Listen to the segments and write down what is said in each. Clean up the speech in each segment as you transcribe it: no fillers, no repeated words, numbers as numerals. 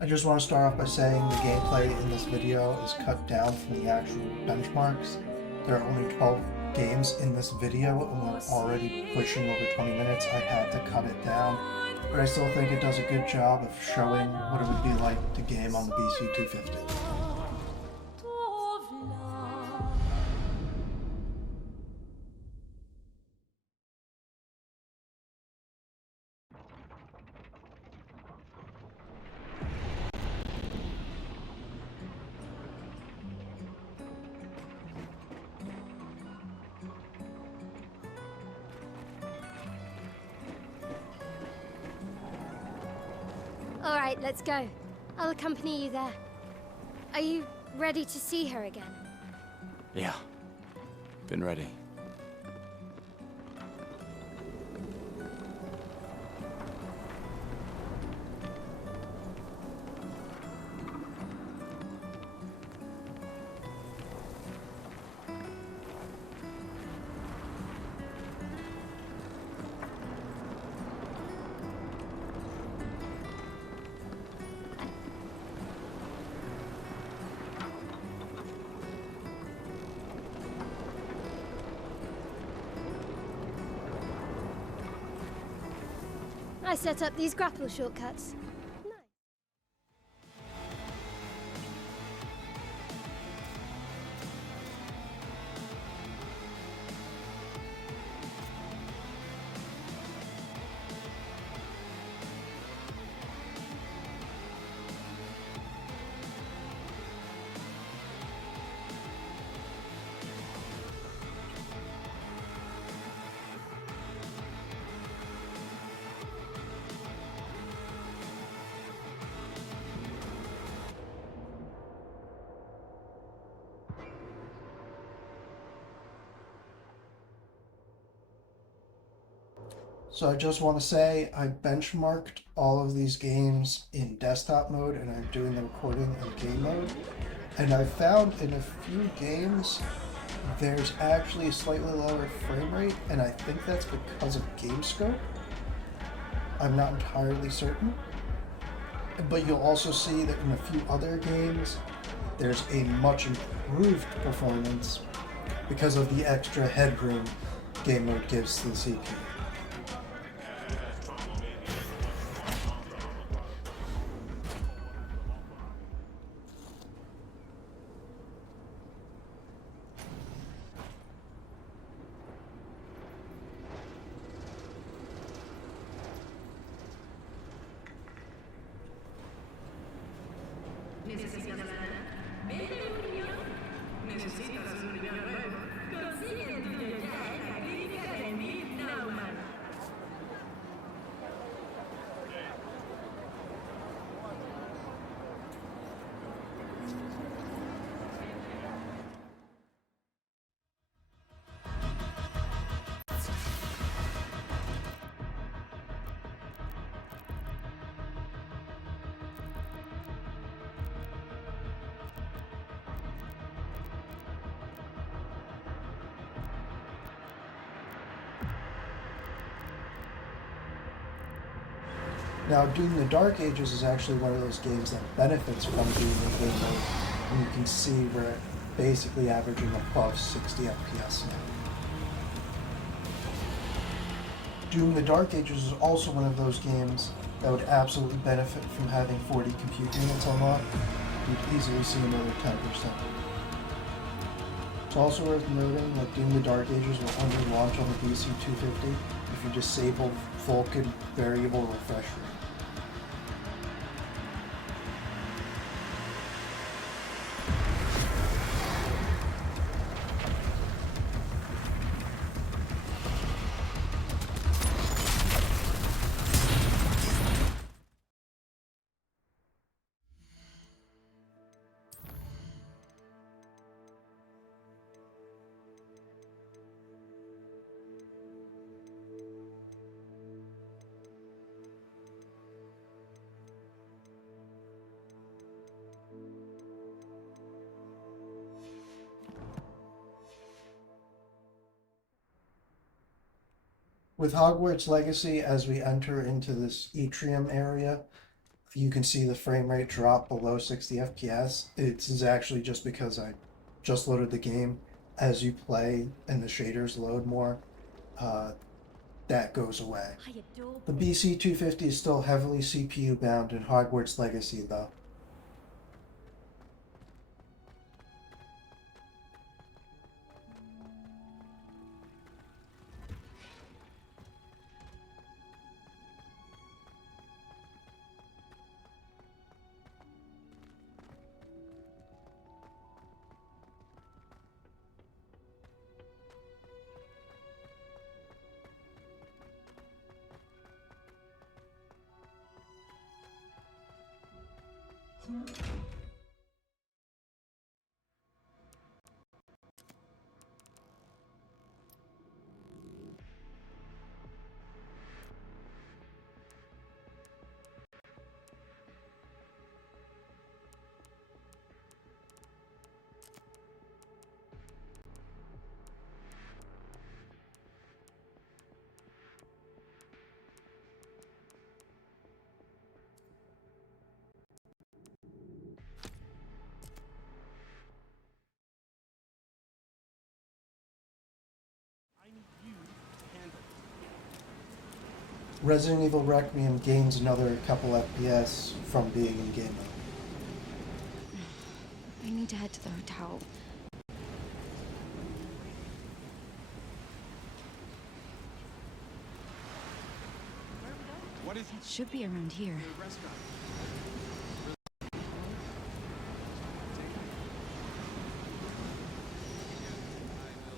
I just want to start off by saying the gameplay in this video is cut down from the actual benchmarks. There are only 12 games in this video and we're already pushing over 20 minutes. I had to cut it down, but I still think it does a good job of showing what it would be like to game on the BC-250. All right, let's go. I'll accompany you there. Are you ready to see her again? Yeah. Been ready. I set up these grapple shortcuts. So I just want to say I benchmarked all of these games in desktop mode and I'm doing the recording in game mode. And I found in a few games there's actually a slightly lower frame rate, and I think that's because of game scope. I'm not entirely certain. But you'll also see that in a few other games there's a much improved performance because of the extra headroom game mode gives to the CPU. Now, Doom the Dark Ages is actually one of those games that benefits from being in game mode, and you can see we're basically averaging above 60 FPS now. Doom the Dark Ages is also one of those games that would absolutely benefit from having 40 compute units unlocked. You'd easily see another 10%. It's also worth noting that Doom the Dark Ages will only launch on the BC-250 if you disable Vulkan variable refresh rate. With Hogwarts Legacy, as we enter into this atrium area, you can see the frame rate drop below 60 FPS. It's actually just because I just loaded the game. As you play and the shaders load more, uh, that goes away. The BC-250 is still heavily CPU bound in Hogwarts Legacy, though. Resident Evil Requiem gains another couple FPS from being in game mode. I need to head to the hotel. What is It should be around here. the restaurant?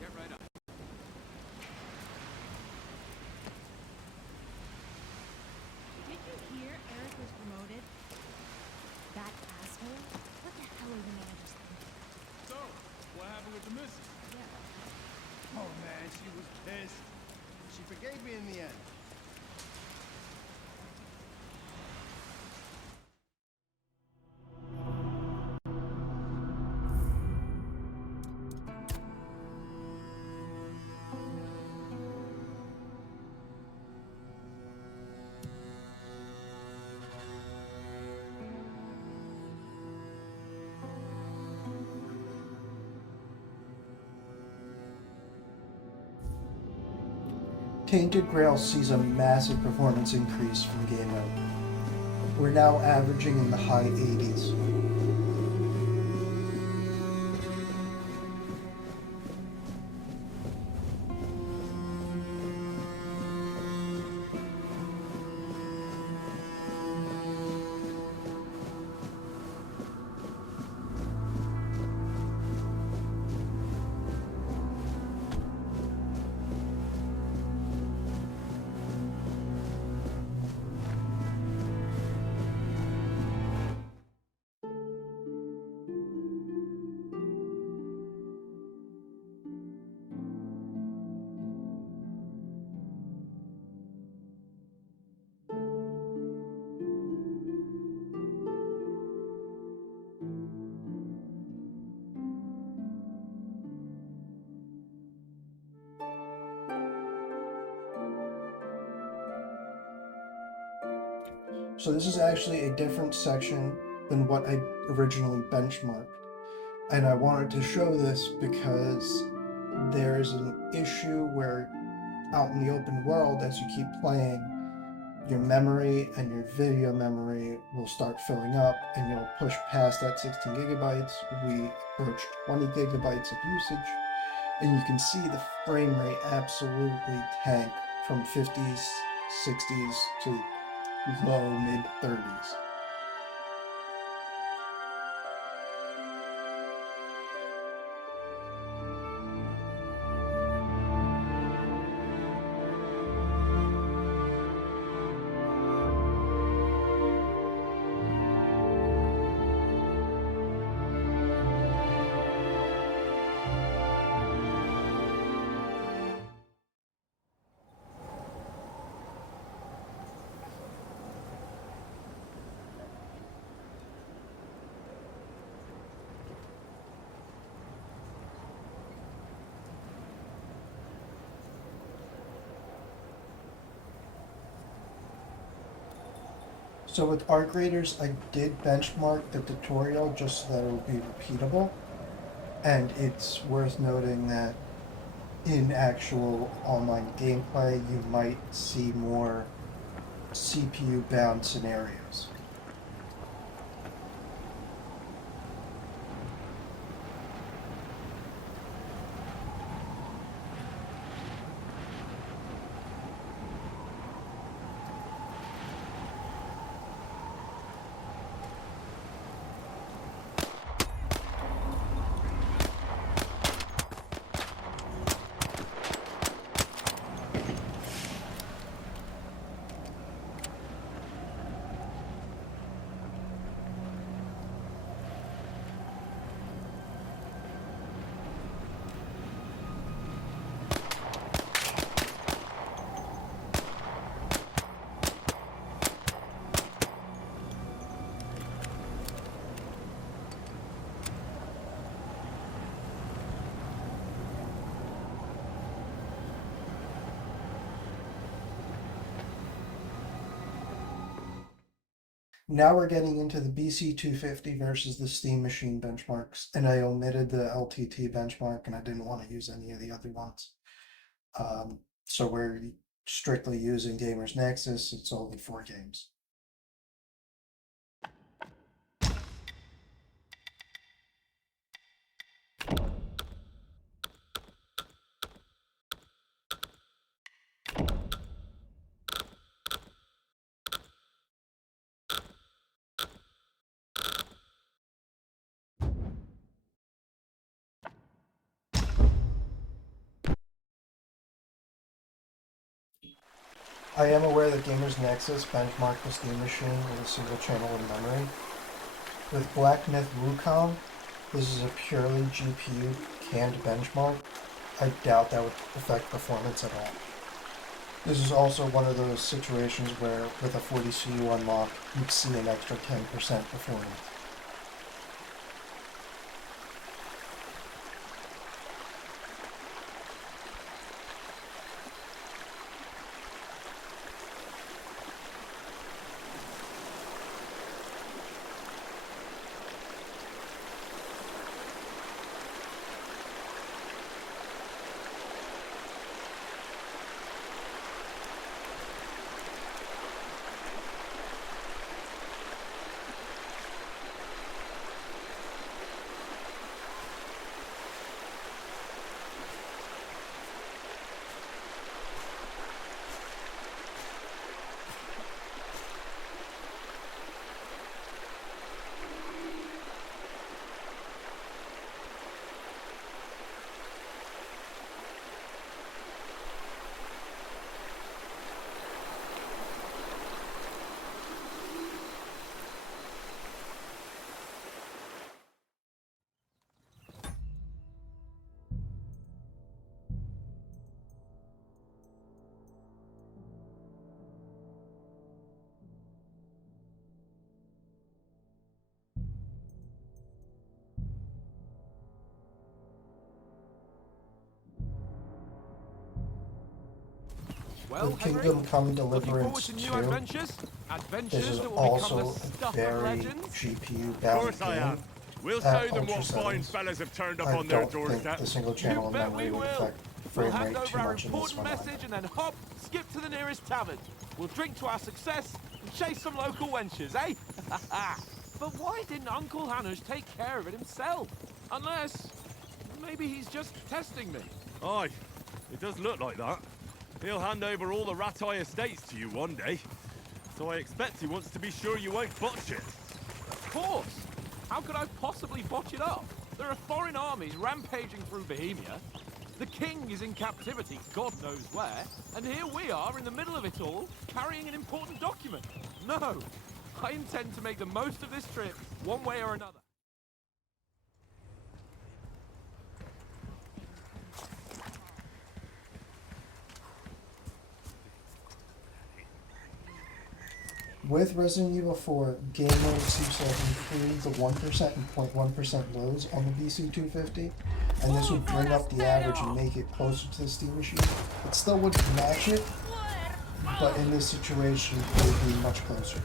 Get right on. Did you hear Eric was promoted? That asshole? What the hell are the managers thinking? So, what happened with the missus? Oh man, she was pissed. She forgave me in the end. Tainted Grail sees a massive performance increase from game mode. We're now averaging in the high 80s. So this is actually a different section than what I originally benchmarked. And I wanted to show this because there's an issue where out in the open world, as you keep playing, your memory and your video memory will start filling up and you'll push past that 16 gigabytes. We approach 20 gigabytes of usage, and you can see the frame rate absolutely tank from 50s, 60s to low mid 30s. So with art graders, I did benchmark the tutorial just so that it would be repeatable. And it's worth noting that in actual online gameplay, you might see more CPU-bound scenarios. Now we're getting into the BC-250 versus the Steam Machine benchmarks, and I omitted the LTT benchmark, and I didn't want to use any of the other ones. So we're strictly using Gamers Nexus. It's only 4 games. I am aware that Gamers Nexus benchmarked the Steam Machine with a single channel in memory. With Black Myth Wukong, this is a purely GPU canned benchmark. I doubt that would affect performance at all. This is also one of those situations where with a 40 CU unlock, you'd see an extra 10% performance. Well, With Kingdom Come Deliverance 2, this is also a very GPU-bound game We'll at show them ultra what fine settings. fellas have turned up I on their don't think doorstep. the single channel in memory would affect frame rate too much in this one either. And then hop, skip to the nearest tavern. We'll drink to our success and chase some local wenches, eh? But why didn't Uncle Hanners take care of it himself? Unless, maybe he's just testing me. Aye, it does look like that. He'll hand over all the Ratai estates to you one day. So I expect he wants to be sure you won't botch it. Of course! How could I possibly botch it up? There are foreign armies rampaging through Bohemia. The king is in captivity, God knows where. And here we are in the middle of it all, carrying an important document. No! I intend to make the most of this trip, one way or another. With Resident Evil 4, game mode seems to have improved the 1% and 0.1% loads on the BC-250, and this would bring up the average and make it closer to the Steam Machine. It still wouldn't match it, but in this situation, it would be much closer.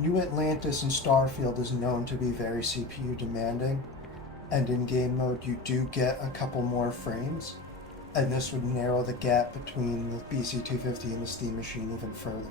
New Atlantis and Starfield is known to be very CPU demanding, and in game mode you do get a couple more frames, and this would narrow the gap between the BC-250 and the Steam Machine even further.